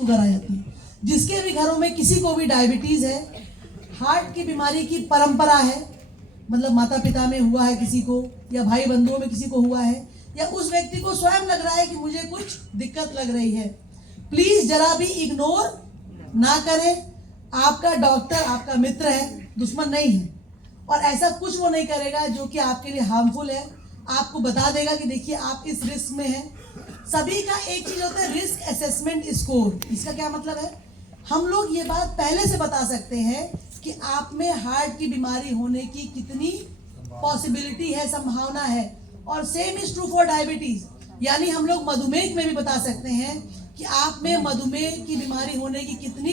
Sugar आ जाती है। जिसके भी घरों में किसी को भी डायबिटीज है, हार्ट की बीमारी की परंपरा है, मतलब माता पिता में हुआ है किसी को, या भाई बंधुओं में किसी को हुआ है, या उस व्यक्ति को स्वयं लग रहा है कि मुझे कुछ दिक्कत लग रही है, प्लीज जरा भी इग्नोर ना करें। आपका डॉक्टर आपका मित्र है, दुश्मन नहीं है, और ऐसा कुछ वो नहीं करेगा जो कि आपके लिए हार्मफुल है। आपको बता देगा कि देखिए आप इस रिस्क में हैं। सभी का एक चीज होता है रिस्क असेसमेंट स्कोर। इसका क्या मतलब है? हम लोग ये बात पहले से बता सकते हैं कि आप में हार्ट की बीमारी होने की कितनी पॉसिबिलिटी है, संभावना है। और same is true for diabetes, यानी हम लोग मधुमेह में भी बता सकते हैं कि आप में मधुमेह की बीमारी होने की कितनी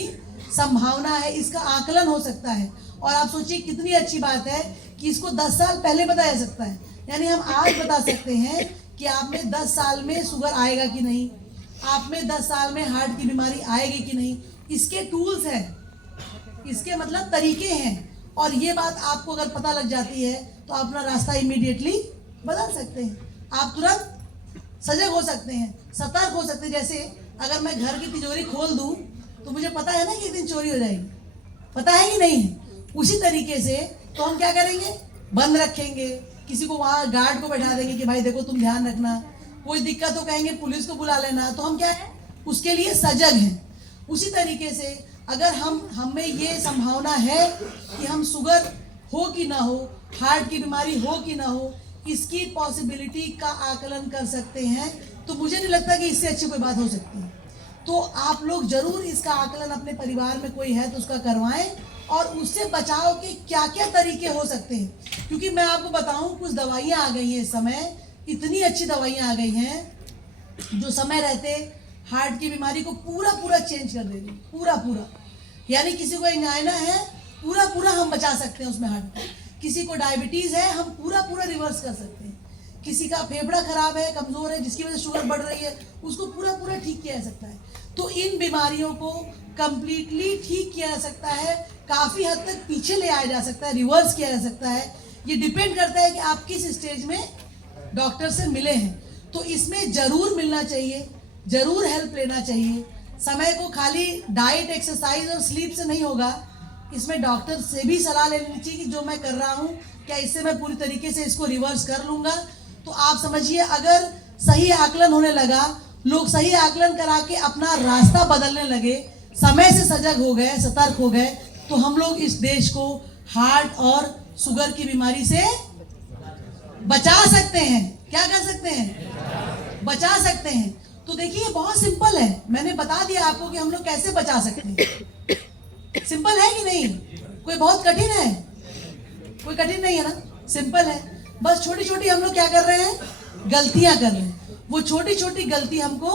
संभावना है, इसका आकलन हो सकता है। और आप सोचिए कितनी अच्छी बात है कि इसको 10 साल पहले बताया जा सकता है। यानी हम आज बता सकते हैं कि आप में 10 साल में शुगर आएगा कि नहीं, आप में 10 साल में हार्ट की बीमारी आएगी कि नहीं। इसके टूल्स हैं, इसके मतलब तरीके हैं, और ये बात आपको अगर पता लग जाती है तो आप अपना रास्ता इमीडिएटली बदल सकते हैं। आप तुरंत सजग हो सकते हैं, सतर्क हो सकते हैं। जैसे अगर मैं घर की तिजोरी खोल दूं तो मुझे पता है ना कि एक दिन चोरी हो जाएगी, पता है कि नहीं है? उसी तरीके से तो हम क्या करेंगे, बंद रखेंगे, किसी को वहां गार्ड को बैठा देंगे कि भाई देखो तुम ध्यान रखना, कोई दिक्कत हो कहेंगे पुलिस को बुला लेना। तो हम क्या है, उसके लिए सजग हैं। उसी तरीके से अगर हमें ये संभावना है कि हम शुगर हो कि ना हो, हार्ट की बीमारी हो कि ना हो, इसकी पॉसिबिलिटी का आकलन कर सकते हैं, तो मुझे नहीं लगता कि इससे अच्छी कोई बात हो सकती है। तो आप लोग जरूर इसका आकलन अपने परिवार में कोई है तो उसका करवाएं, और उससे बचाव के क्या क्या तरीके हो सकते हैं। क्योंकि मैं आपको बताऊं, कुछ दवाइयां आ गई हैं इस समय, इतनी अच्छी दवाइयां आ गई हैं जो समय रहते हार्ट की बीमारी को पूरा चेंज कर देगी, पूरा। यानी किसी को एंजाइना है, पूरा हम बचा सकते हैं उसमें हार्ट। किसी को डायबिटीज है, हम पूरा रिवर्स कर सकते हैं। किसी का फेफड़ा खराब है, कमजोर है, जिसकी वजह से शुगर बढ़ रही है, उसको पूरा ठीक किया जा सकता है। तो इन बीमारियों को कंप्लीटली ठीक किया जा सकता है, काफी हद तक पीछे ले आया जा सकता है, रिवर्स किया जा सकता है। ये डिपेंड करता है कि आप किस स्टेज में डॉक्टर से मिले हैं। तो इसमें जरूर मिलना चाहिए, जरूर हेल्प लेना चाहिए। समय को खाली डाइट, एक्सरसाइज और स्लीप से नहीं होगा, इसमें डॉक्टर से भी सलाह लेनी चाहिए कि जो मैं कर रहा हूँ क्या इससे मैं पूरी तरीके से इसको रिवर्स कर लूँगा। तो आप समझिए, अगर सही आकलन होने लगा, लोग सही आकलन करा के अपना रास्ता बदलने लगे, समय से सजग हो गए, सतर्क हो गए, तो हम लोग इस देश को हार्ट और शुगर की बीमारी से बचा सकते हैं। क्या कर सकते हैं? बचा सकते हैं। तो देखिए बहुत सिंपल है, मैंने बता दिया आपको कि हम लोग कैसे बचा सकते हैं। सिंपल है कि नहीं? कोई बहुत कठिन है? कोई कठिन नहीं है ना, सिंपल है। बस छोटी छोटी हम लोग क्या कर रहे हैं, गलतियां कर रहे हैं। वो छोटी छोटी गलती हमको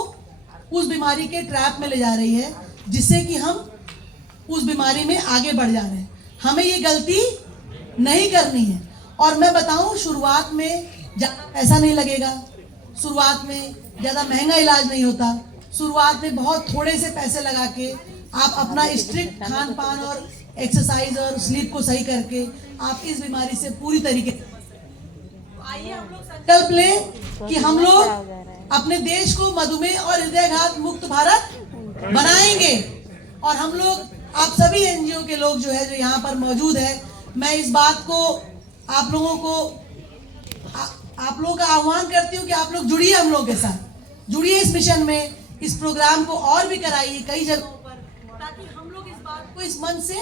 उस बीमारी के ट्रैप में ले जा रही है, जिससे कि हम उस बीमारी में आगे बढ़ जा रहे हैं। हमें ये गलती नहीं करनी है। और मैं बताऊं, शुरुआत में ज़्यादा पैसा नहीं लगेगा, शुरुआत में ज़्यादा महंगा इलाज नहीं होता, शुरुआत में बहुत थोड़े से पैसे लगा के आप अपना स्ट्रिक्ट खान पान और एक्सरसाइज और स्लीप को सही करके आप इस बीमारी से पूरी तरीके से बच सकते हैं। तो आइए हम लोग संकल्प लें कि हम लोग अपने देश को मधुमेह और हृदयाघात मुक्त भारत बनाएंगे। और हम लोग, आप सभी एनजीओ के लोग जो है, जो यहाँ पर मौजूद है, मैं इस बात को आप लोगों का आह्वान करती हूँ कि आप लोग जुड़िए, हम लोग के साथ जुड़िए इस मिशन में। इस प्रोग्राम को और भी कराइए कई जगहों पर, ताकि हम लोग इस बात को इस मन से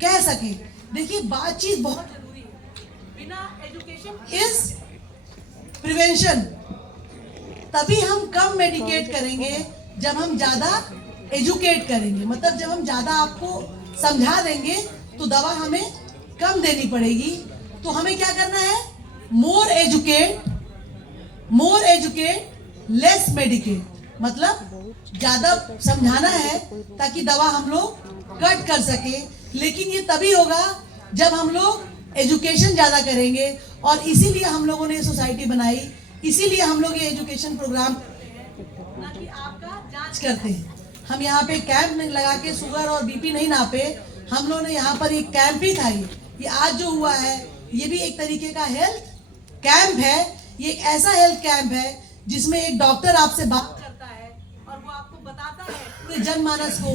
कह सकें। देखिए बातचीत बहुत जरूरी है, बिना एजुकेशन इज प्रिवेंशन। तभी हम कम मेडिकेट करेंगे जब हम ज्यादा एजुकेट करेंगे। मतलब जब हम ज्यादा आपको समझा देंगे तो दवा हमें कम देनी पड़ेगी। तो हमें क्या करना है, मोर एजुकेट लेस मेडिकेट। मतलब ज्यादा समझाना है ताकि दवा हम लोग कट कर सके। लेकिन ये तभी होगा जब हम लोग एजुकेशन ज्यादा करेंगे। और इसीलिए हम लोगों ने ये सोसाइटी बनाई, इसीलिए हम लोग ये एजुकेशन प्रोग्राम करते हैं, ना कि आपका जांच करते हैं। हम यहाँ पे कैंप लगा के शुगर और बीपी नहीं नापे, हम लोगों ने यहाँ पर एक कैंप ही था। ये आज जो हुआ है ये भी एक तरीके का हेल्थ कैंप है। ये एक ऐसा हेल्थ कैंप है जिसमें एक डॉक्टर आपसे बात करता है और वो आपको बताता है पूरे जनमानस को।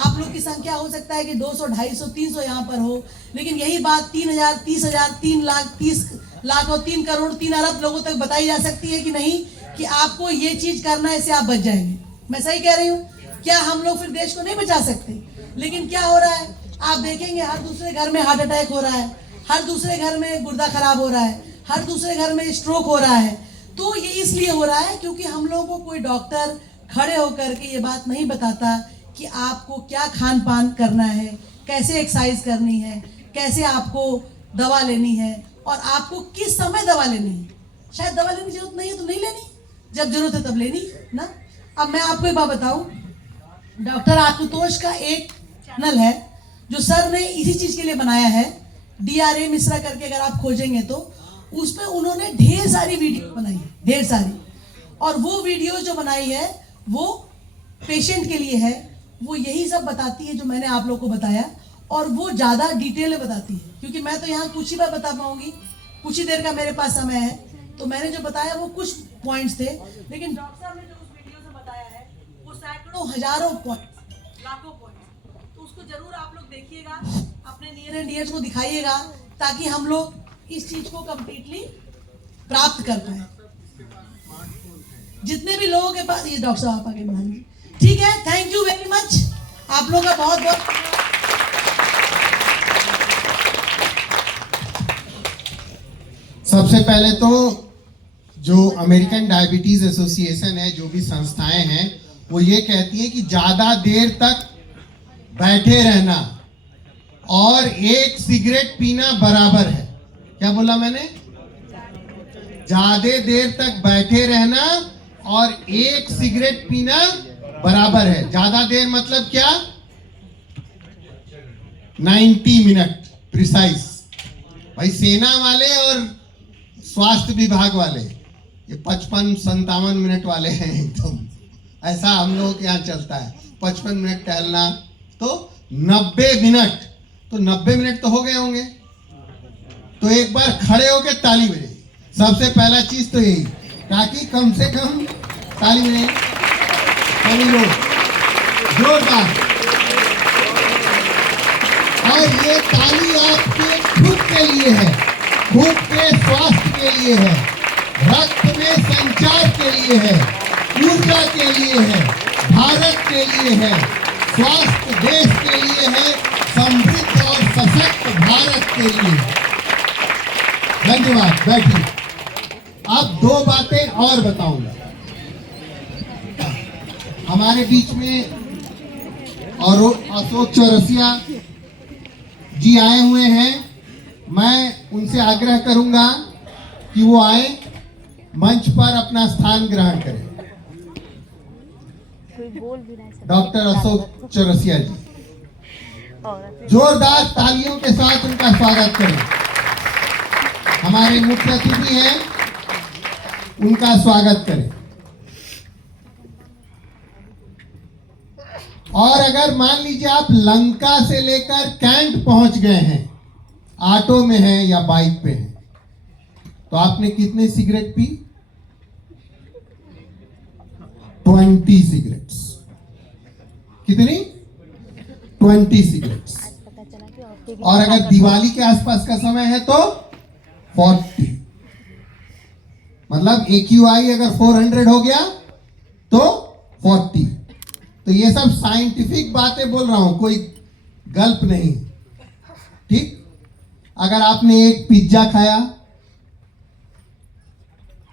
आप लोग की संख्या हो सकता है कि 200, 250, 300 यहाँ पर हो, लेकिन यही बात 3000, 30,000, 3 लाख, 30 लाख और 3 करोड़, 3 अरब लोगों तक बताई जा सकती है कि नहीं, कि आपको ये चीज करना है, इससे आप बच जाएंगे। मैं सही कह रही हूँ? क्या हम लोग फिर देश को नहीं बचा सकते? लेकिन क्या हो रहा है, आप देखेंगे हर दूसरे घर में हार्ट अटैक हो रहा है, हर दूसरे घर में गुर्दा खराब हो रहा है, हर दूसरे घर में स्ट्रोक हो रहा है। तो ये इसलिए हो रहा है क्योंकि हम लोगों को कोई डॉक्टर खड़े होकर के ये बात नहीं बताता कि आपको क्या खान पान करना है, कैसे एक्सरसाइज करनी है, कैसे आपको दवा लेनी है और आपको किस समय दवा लेनी है। शायद दवा लेने की जरूरत नहीं है तो नहीं लेनी, जब जरूरत है तब लेनी ना। अब मैं आपको एक बात बताऊं, डॉक्टर आशुतोष का एक चैनल है जो सर ने इसी चीज के लिए बनाया है, DRA मिश्रा करके, अगर आप खोजेंगे तो उसमें उन्होंने ढेर सारी वीडियो बनाई है, ढेर सारी। और वो वीडियो जो बनाई है वो पेशेंट के लिए है, वो यही सब बताती है जो मैंने आप लोग को बताया, और वो ज़्यादा डिटेल में बताती है, क्योंकि मैं तो यहाँ कुछ ही बार बता पाऊंगी, कुछ ही देर का मेरे पास समय है। तो मैंने जो बताया वो कुछ पॉइंट्स थे, लेकिन डॉक्टर साहब ने जो उस वीडियो से बताया है वो सैकड़ों, हजारों पॉइंट्स, लाखों पॉइंट्स। तो उसको जरूर आप लोग देखिएगा, अपने नियर एंड डियर्स को दिखाइएगा, ताकि हम लोग इस चीज को कंप्लीटली प्राप्त कर पाए। जितने भी लोगों के पास, ये डॉक्टर साहब आगे बढ़ा लीजिए, ठीक है। थैंक यू वेरी मच, आप लोगों का बहुत बहुत। सबसे पहले तो जो अमेरिकन डायबिटीज एसोसिएशन है, जो भी संस्थाएं हैं, वो ये कहती है कि ज्यादा देर तक बैठे रहना और एक सिगरेट पीना बराबर है। क्या बोला मैंने? ज्यादा देर तक बैठे रहना और एक सिगरेट पीना बराबर है। ज्यादा देर मतलब क्या? 90 मिनट प्रिसाइज। भाई सेना वाले और स्वास्थ्य विभाग वाले ये 55-57 मिनट वाले हैं एकदम। ऐसा हम लोगों के यहाँ चलता है, 55 मिनट टहलना, तो 90 मिनट। तो 90 मिनट तो हो गए होंगे, तो एक बार खड़े होके ताली बजेगी। सबसे पहला चीज तो यही, ताकि कम से कम ताली बजे सभी लोग जोरदार। और ये ताली आपके खुद के लिए है, खुद के स्वास्थ्य के लिए है, रक्त में संचार के लिए है, ऊर्जा के लिए है, भारत के लिए है, स्वास्थ्य देश के लिए है, समृद्ध और सशक्त भारत के लिए। धन्यवाद। बैठिए। अब 2 बातें और बताऊंगा। हमारे बीच में और अशोक चौरसिया जी आए हुए हैं। मैं उनसे आग्रह करूंगा कि वो आए, मंच पर अपना स्थान ग्रहण करें। डॉक्टर अशोक चौरसिया जी, जोरदार तालियों के साथ उनका स्वागत करें। हमारे मुख्य अतिथि हैं, उनका स्वागत करें। और अगर मान लीजिए आप लंका से लेकर कैंट पहुंच गए हैं, ऑटो में हैं या बाइक पे हैं, तो आपने कितने सिगरेट पी? 20 सिगरेट्स। कितनी? 20 सिगरेट्स। और अगर दिवाली के आसपास का समय है तो 40। मतलब AQI अगर 400 हो गया तो 40। तो ये सब साइंटिफिक बातें बोल रहा हूं, कोई गल्प नहीं, ठीक। अगर आपने एक पिज्जा खाया,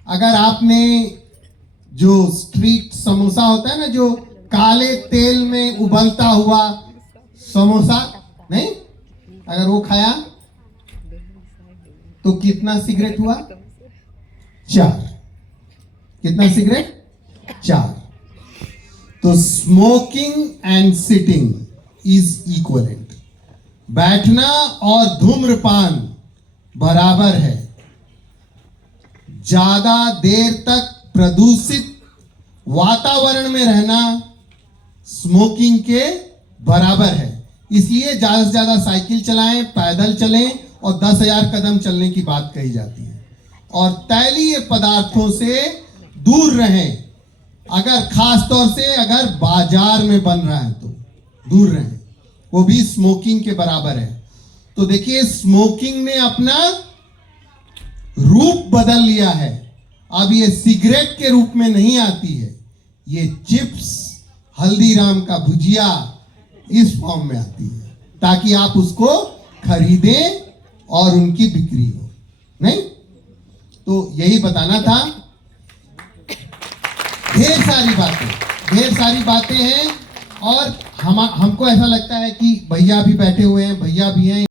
अगर आपने जो स्ट्रीट समोसा होता है ना, जो काले तेल में उबलता हुआ समोसा, नहीं, अगर वो खाया तो कितना सिगरेट हुआ? 4। कितना सिगरेट? 4। तो smoking and sitting is equivalent. बैठना और धूम्रपान बराबर है। ज्यादा देर तक प्रदूषित वातावरण में रहना स्मोकिंग के बराबर है। इसलिए ज्यादा से ज्यादा साइकिल चलाएं, पैदल चलें और 10,000 कदम चलने की बात कही जाती है। और तैलीय पदार्थों से दूर रहें। अगर खास तौर से अगर बाजार में बन रहा है तो दूर रहें, वो भी स्मोकिंग के बराबर है। तो देखिए स्मोकिंग ने अपना रूप बदल लिया है। अब ये सिगरेट के रूप में नहीं आती है, ये चिप्स, हल्दीराम का भुजिया इस फॉर्म में आती है, ताकि आप उसको खरीदें और उनकी बिक्री हो। नहीं तो यही बताना था। ढेर सारी बातें हैं और हमको ऐसा लगता है कि भैया भी बैठे हुए हैं, भैया भी हैं।